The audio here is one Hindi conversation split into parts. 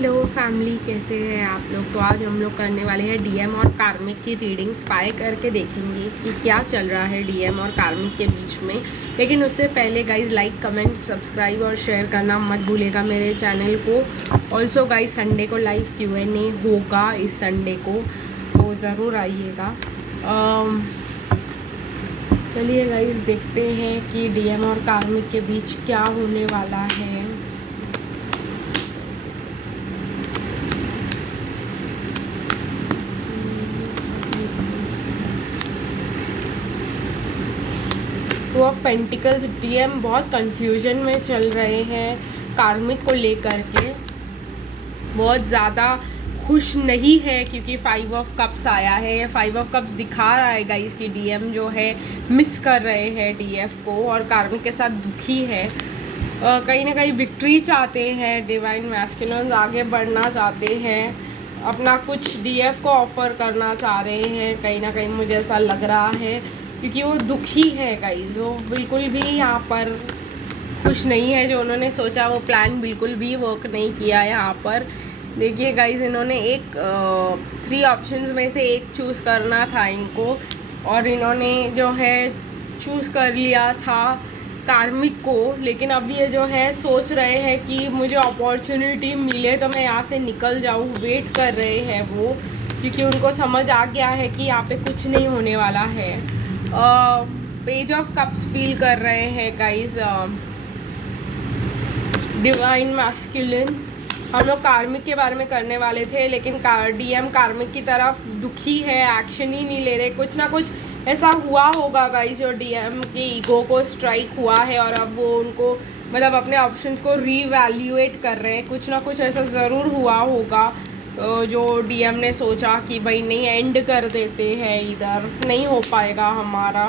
हेलो फैमिली, कैसे हैं आप लोग। तो आज हम लोग करने वाले हैं डीएम और कार्मिक की रीडिंग स्पाई करके देखेंगे कि क्या चल रहा है डीएम और कार्मिक के बीच में। लेकिन उससे पहले गाइज लाइक कमेंट सब्सक्राइब और शेयर करना मत भूलेगा मेरे चैनल को। ऑल्सो गाइज संडे को लाइव Q&A होगा इस संडे को, तो ज़रूर आइएगा। चलिए गाइज देखते हैं कि डीएम और कार्मिक के बीच क्या होने वाला है। टू ऑफ पेंटिकल्स, डीएम बहुत कंफ्यूजन में चल रहे हैं कार्मिक को लेकर के, बहुत ज़्यादा खुश नहीं है क्योंकि 5 ऑफ कप्स आया है। 5 ऑफ कप्स दिखा रहा है गाइस कि डीएम जो है मिस कर रहे हैं डीएफ को और कार्मिक के साथ दुखी है। कहीं ना कहीं विक्ट्री चाहते हैं, डिवाइन मैस्कुलिन आगे बढ़ना चाहते हैं, अपना कुछ डीएफ को ऑफर करना चाह रहे हैं। कहीं ना कहीं मुझे ऐसा लग रहा है क्योंकि वो दुखी है गाइस, वो बिल्कुल भी यहाँ पर खुश नहीं है। जो उन्होंने सोचा वो प्लान बिल्कुल भी वर्क नहीं किया यहाँ पर। देखिए गाइस, इन्होंने 3 ऑप्शंस में से एक चूज़ करना था इनको, और इन्होंने जो है चूज़ कर लिया था कार्मिक को। लेकिन अब ये जो है सोच रहे हैं कि मुझे अपॉर्चुनिटी मिले तो मैं यहाँ से निकल जाऊँ, वेट कर रहे हैं वो, क्योंकि उनको समझ आ गया है कि यहाँ पे कुछ नहीं होने वाला है। पेज ऑफ कप्स फील कर रहे हैं गाइज, डिवाइन मैस्कुलिन। हम लोग कार्मिक के बारे में करने वाले थे, लेकिन डीएम कार्मिक की तरफ दुखी है, एक्शन ही नहीं ले रहे। कुछ ना कुछ ऐसा हुआ होगा गाइस जो डीएम के ईगो को स्ट्राइक हुआ है और अब वो उनको मतलब अपने ऑप्शंस को रीवैल्यूएट कर रहे हैं। कुछ ना कुछ ऐसा ज़रूर हुआ होगा जो डीएम ने सोचा कि भाई नहीं, एंड कर देते हैं, इधर नहीं हो पाएगा हमारा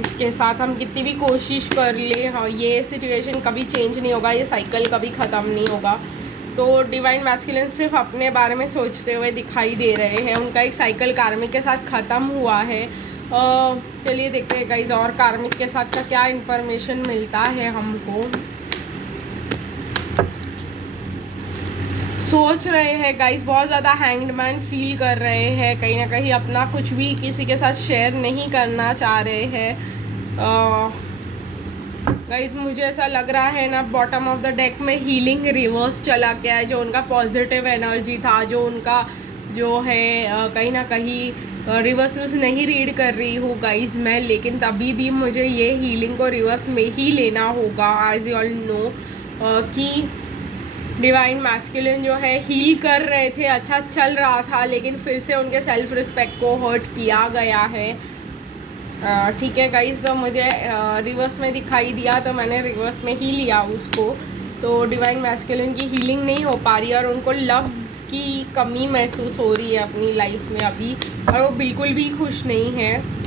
इसके साथ, हम कितनी भी कोशिश कर ले, हाँ ये सिचुएशन कभी चेंज नहीं होगा, ये साइकिल कभी ख़त्म नहीं होगा। तो डिवाइन मैस्कुलिन सिर्फ अपने बारे में सोचते हुए दिखाई दे रहे हैं। उनका एक साइकिल कार्मिक के साथ ख़त्म हुआ है। चलिए देखते हैं गाइज और कार्मिक के साथ का क्या इन्फॉर्मेशन मिलता है हमको। सोच रहे हैं गाइस, बहुत ज़्यादा हैंगमैन फील कर रहे हैं, कहीं ना कहीं अपना कुछ भी किसी के साथ शेयर नहीं करना चाह रहे हैं। गाइस मुझे ऐसा लग रहा है ना, बॉटम ऑफ द डेक में हीलिंग रिवर्स चला गया है। जो उनका पॉजिटिव एनर्जी था, जो उनका जो है कहीं ना कहीं रिवर्सल्स नहीं रीड कर रही हूँ गाइस मैं, लेकिन तभी भी मुझे ये हीलिंग को रिवर्स में ही लेना होगा। एज यू ऑल नो कि डिवाइन मैस्कुलिन जो है हील कर रहे थे, अच्छा चल रहा था, लेकिन फिर से उनके सेल्फ रिस्पेक्ट को हर्ट किया गया है। ठीक है गाइस, तो मुझे रिवर्स में दिखाई दिया तो मैंने रिवर्स में ही लिया उसको। तो डिवाइन मैस्कुलिन की हीलिंग नहीं हो पा रही है और उनको लव की कमी महसूस हो रही है अपनी लाइफ में अभी, और वो बिल्कुल भी खुश नहीं है।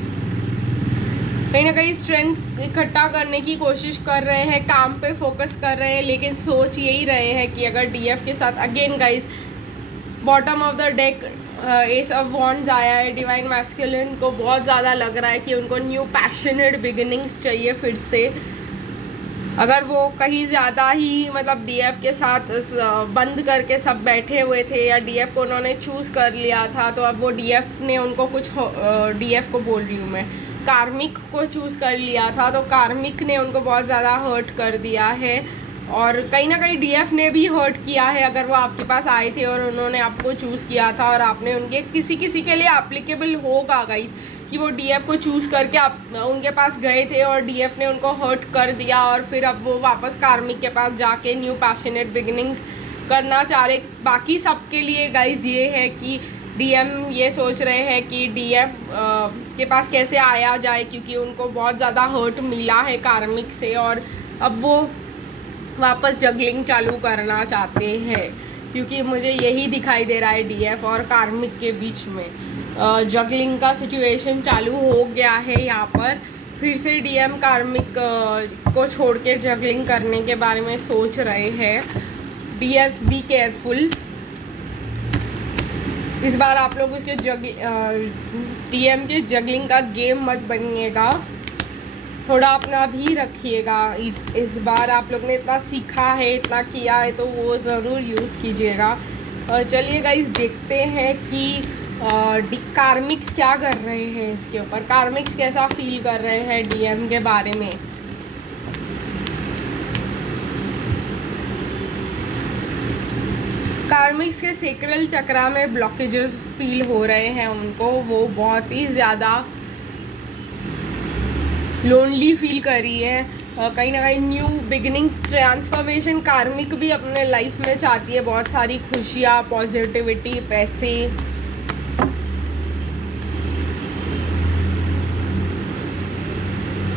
कहीं ना कहीं स्ट्रेंथ इकट्ठा करने की कोशिश कर रहे हैं, काम पे फोकस कर रहे हैं, लेकिन सोच यही रहे हैं कि अगर डीएफ के साथ again guys bottom of the deck S of wands आया है। डिवाइन मैस्कुलिन को बहुत ज़्यादा लग रहा है कि उनको न्यू पैशनेट बिगिनिंग्स चाहिए फिर से। अगर वो कहीं ज़्यादा ही मतलब डीएफ के साथ बंद करके सब बैठे हुए थे, या डीएफ को उन्होंने चूज़ कर लिया था, तो अब वो डीएफ ने उनको कुछ डीएफ को बोल रही हूँ मैं, कार्मिक को चूज़ कर लिया था, तो कार्मिक ने उनको बहुत ज़्यादा हर्ट कर दिया है। और कहीं ना कहीं डीएफ ने भी हर्ट किया है। अगर वो आपके पास आए थे और उन्होंने आपको चूज़ किया था और आपने उनके किसी के लिए एप्लीकेबल होगा गाइस कि वो डीएफ को चूज़ करके आप उनके पास गए थे और डीएफ ने उनको हर्ट कर दिया, और फिर अब वो वापस कार्मिक के पास जाके न्यू पैशनेट बिगिनिंग्स करना चाह रहे। बाकी सबके लिए गाइस ये है कि डीएम ये सोच रहे हैं कि डीएफ के पास कैसे आया जाए, क्योंकि उनको बहुत ज़्यादा हर्ट मिला है कार्मिक से, और अब वो वापस जगलिंग चालू करना चाहते हैं, क्योंकि मुझे यही दिखाई दे रहा है डीएफ और कार्मिक के बीच में जगलिंग का सिचुएशन चालू हो गया है। यहाँ पर फिर से डीएम कार्मिक को छोड़ के जगलिंग करने के बारे में सोच रहे हैं। डीएफ बी केयरफुल, इस बार आप लोग उसके डीएम के जगलिंग का गेम मत बनिएगा, थोड़ा अपना भी रखिएगा। इस बार आप लोग ने इतना सीखा है, इतना किया है, तो वो ज़रूर यूज़ कीजिएगा। चलिए गाइस देखते हैं कि कार्मिक्स क्या कर रहे हैं इसके ऊपर, कार्मिक्स कैसा फील कर रहे हैं डीएम के बारे में। कार्मिक्स के सेक्रल चक्रा में ब्लॉकेजेस फील हो रहे हैं उनको, वो बहुत ही ज़्यादा लोनली फील कर रही है। कहीं ना कहीं न्यू बिगिनिंग, ट्रांसफॉर्मेशन कार्मिक भी अपने लाइफ में चाहती है, बहुत सारी खुशियाँ, पॉजिटिविटी, पैसे।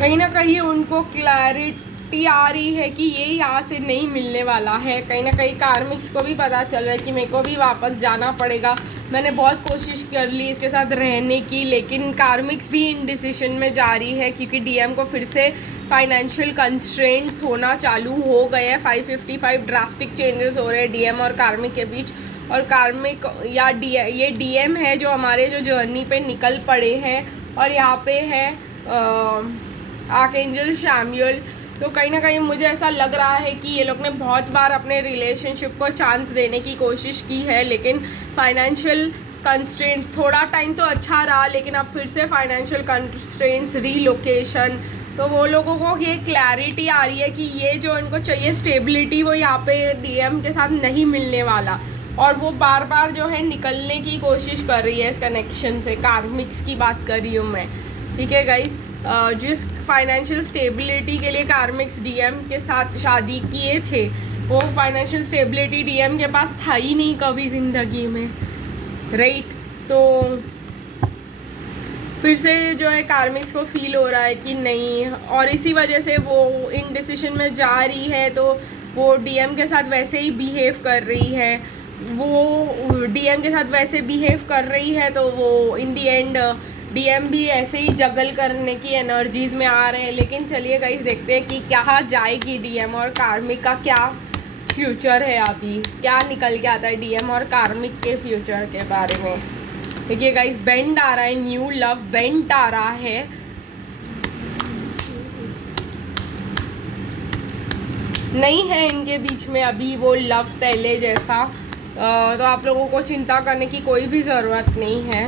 कहीं ना कहीं उनको क्लैरिटी आ रही है कि ये यहाँ से नहीं मिलने वाला है। कहीं ना कहीं कार्मिक्स को भी पता चल रहा है कि मेरे को भी वापस जाना पड़ेगा, मैंने बहुत कोशिश कर ली इसके साथ रहने की, लेकिन कार्मिक्स भी इनडिसिशन में जा रही है क्योंकि डीएम को फिर से फाइनेंशियल कंस्ट्रेंट्स होना चालू हो गए हैं। 555 ड्रास्टिक चेंजेस हो रहे हैं डीएम और कार्मिक के बीच। और कार्मिक या ये डीएम है जो हमारे जो जर्नी पे निकल पड़े हैं, और यहाँ पे है आर्कएंजल शैमुएल। तो कहीं ना कहीं मुझे ऐसा लग रहा है कि ये लोग ने बहुत बार अपने रिलेशनशिप को चांस देने की कोशिश की है, लेकिन फाइनेंशियल कंस्ट्रेंट्स, थोड़ा टाइम तो अच्छा रहा लेकिन अब फिर से फाइनेंशियल कंस्ट्रेंट्स, रीलोकेशन। तो वो लोगों को ये क्लैरिटी आ रही है कि ये जो इनको चाहिए स्टेबिलिटी, वो यहाँ पे डीएम के साथ नहीं मिलने वाला, और वो बार बार जो है निकलने की कोशिश कर रही है इस कनेक्शन से। कार्मिक्स की बात कर रही हूँ मैं, ठीक है गाइस। जिस फाइनेंशियल स्टेबिलिटी के लिए कार्मिक्स डीएम के साथ शादी किए थे, वो फाइनेंशियल स्टेबिलिटी डीएम के पास था ही नहीं कभी ज़िंदगी में, राइट। तो फिर से जो है कार्मिक्स को फील हो रहा है कि नहीं, और इसी वजह से वो इनडिसिशन में जा रही है। तो वो डीएम के साथ वैसे ही बिहेव कर रही है, वो डीएम के साथ वैसे बिहेव कर रही है, तो वो इन दी एंड डीएम भी ऐसे ही जगल करने की एनर्जीज में आ रहे हैं। लेकिन चलिए गाइस देखते हैं कि क्या जाएगी डीएम और कार्मिक का क्या फ्यूचर है, अभी क्या निकल के आता है डीएम और कार्मिक के फ्यूचर के बारे में। देखिए गाइस, बेंड आ रहा है, न्यू लव बेंड आ रहा है। नहीं है इनके बीच में अभी वो लव पहले जैसा, तो आप लोगों को चिंता करने की कोई भी ज़रूरत नहीं है।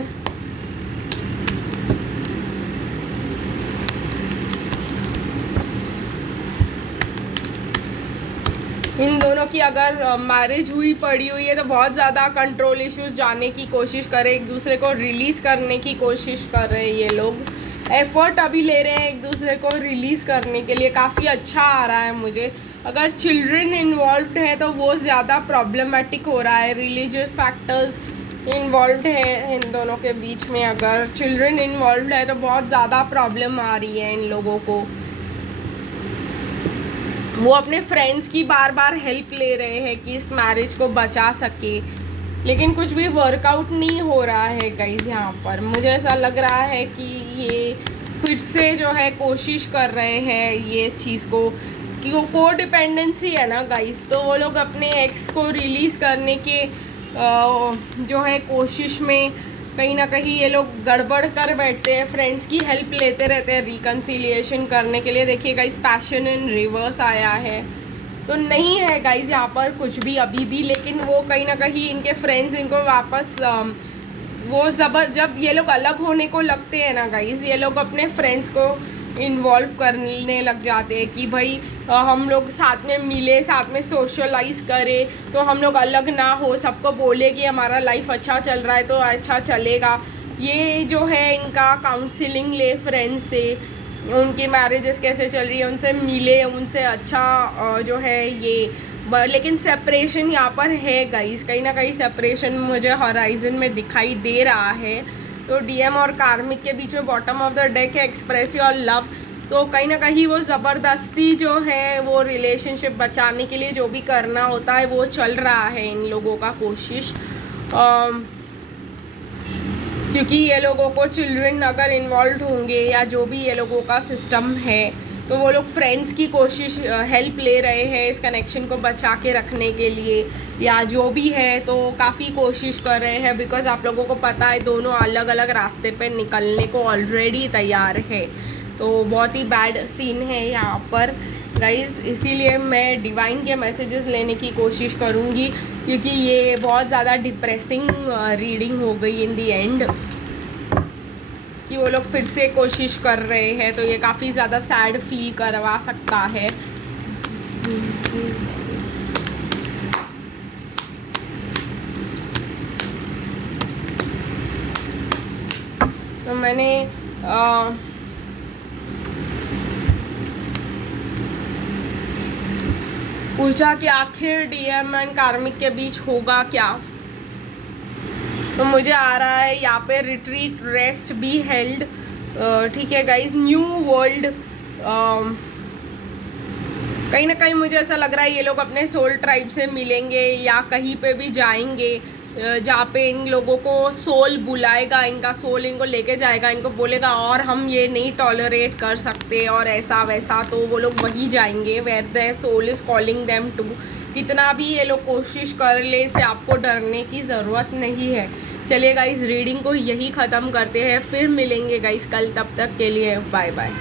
इन दोनों की अगर मैरिज हुई पड़ी हुई है तो बहुत ज़्यादा कंट्रोल इश्यूज जाने की कोशिश करे, एक दूसरे को रिलीज़ करने की कोशिश कर रहे हैं ये लोग। एफर्ट अभी ले रहे हैं एक दूसरे को रिलीज़ करने के लिए, काफ़ी अच्छा आ रहा है मुझे। अगर चिल्ड्रन इन्वॉल्व्ड है तो वो ज़्यादा प्रॉब्लमेटिक हो रहा है, रिलीजियस फैक्टर्स इन्वॉल्व है इन दोनों के बीच में। अगर चिल्ड्रन इन्वॉल्व है तो बहुत ज़्यादा प्रॉब्लम आ रही है इन लोगों को। वो अपने फ्रेंड्स की बार बार हेल्प ले रहे हैं कि इस मैरिज को बचा सके, लेकिन कुछ भी वर्कआउट नहीं हो रहा है गाइज। यहाँ पर मुझे ऐसा लग रहा है कि ये फिर से जो है कोशिश कर रहे हैं ये चीज़ को, कि वो को डिपेंडेंसी है ना गाइज, तो वो लोग अपने एक्स को रिलीज़ करने के जो है कोशिश में कहीं ना कहीं ये लोग गड़बड़ कर बैठते हैं, फ्रेंड्स की हेल्प लेते रहते हैं रिकन्सिलिएशन करने के लिए। देखिए गाइस, पैशन इन रिवर्स आया है, तो नहीं है गाइस यहाँ पर कुछ भी अभी भी, लेकिन वो कहीं ना कहीं इनके फ्रेंड्स इनको वापस वो जब ये लोग अलग होने को लगते हैं ना गाइस, ये लोग अपने फ्रेंड्स को इन्वॉल्व करने लग जाते हैं कि भाई हम लोग साथ में मिले, साथ में सोशलाइज करें, तो हम लोग अलग ना हो, सबको बोले कि हमारा लाइफ अच्छा चल रहा है तो अच्छा चलेगा। ये जो है इनका काउंसलिंग ले फ्रेंड्स से, उनकी मैरिजेस कैसे चल रही है उनसे मिले, उनसे अच्छा जो है ये। लेकिन सेपरेशन यहाँ पर है गाइस, कहीं ना कहीं सेपरेशन मुझे हॉराइजन में दिखाई दे रहा है। तो डीएम और कार्मिक के बीच में बॉटम ऑफ द डेक है एक्सप्रेस योर लव। तो कहीं ना कहीं वो ज़बरदस्ती जो है वो रिलेशनशिप बचाने के लिए जो भी करना होता है वो चल रहा है इन लोगों का कोशिश, क्योंकि ये लोगों को चिल्ड्रन अगर इन्वॉल्व होंगे या जो भी ये लोगों का सिस्टम है, तो वो लोग फ्रेंड्स की कोशिश हेल्प ले रहे हैं इस कनेक्शन को बचा के रखने के लिए, या जो भी है तो काफ़ी कोशिश कर रहे हैं। बिकॉज आप लोगों को पता है दोनों अलग अलग रास्ते पे निकलने को ऑलरेडी तैयार है, तो बहुत ही बैड सीन है यहाँ पर। गाइस, इसीलिए मैं डिवाइन के मैसेजेस लेने की कोशिश करूँगी, क्योंकि ये बहुत ज़्यादा डिप्रेसिंग रीडिंग हो गई इन दी एंड, कि वो लोग फिर से कोशिश कर रहे हैं, तो ये काफ़ी ज़्यादा सैड फील करवा सकता है। तो मैंने पूछा कि आखिर डीएम एंड कार्मिक के बीच होगा क्या, तो मुझे आ रहा है यहाँ पे रिट्रीट, रेस्ट, बी हेल्ड। ठीक है गाइस, न्यू वर्ल्ड, कहीं ना कहीं मुझे ऐसा लग रहा है ये लोग अपने सोल ट्राइब से मिलेंगे या कहीं पे भी जाएंगे जहाँ पे इन लोगों को सोल बुलाएगा, इनका सोल इनको लेके जाएगा, इनको बोलेगा और हम ये नहीं टॉलरेट कर सकते और ऐसा वैसा, तो वो लोग वही जाएंगे where the soul is calling them to. कितना भी ये लोग कोशिश कर ले, इससे आपको डरने की ज़रूरत नहीं है। चलिए गाइस, रीडिंग को यही ख़त्म करते हैं, फिर मिलेंगे गाइस कल, तब तक के लिए बाय बाय।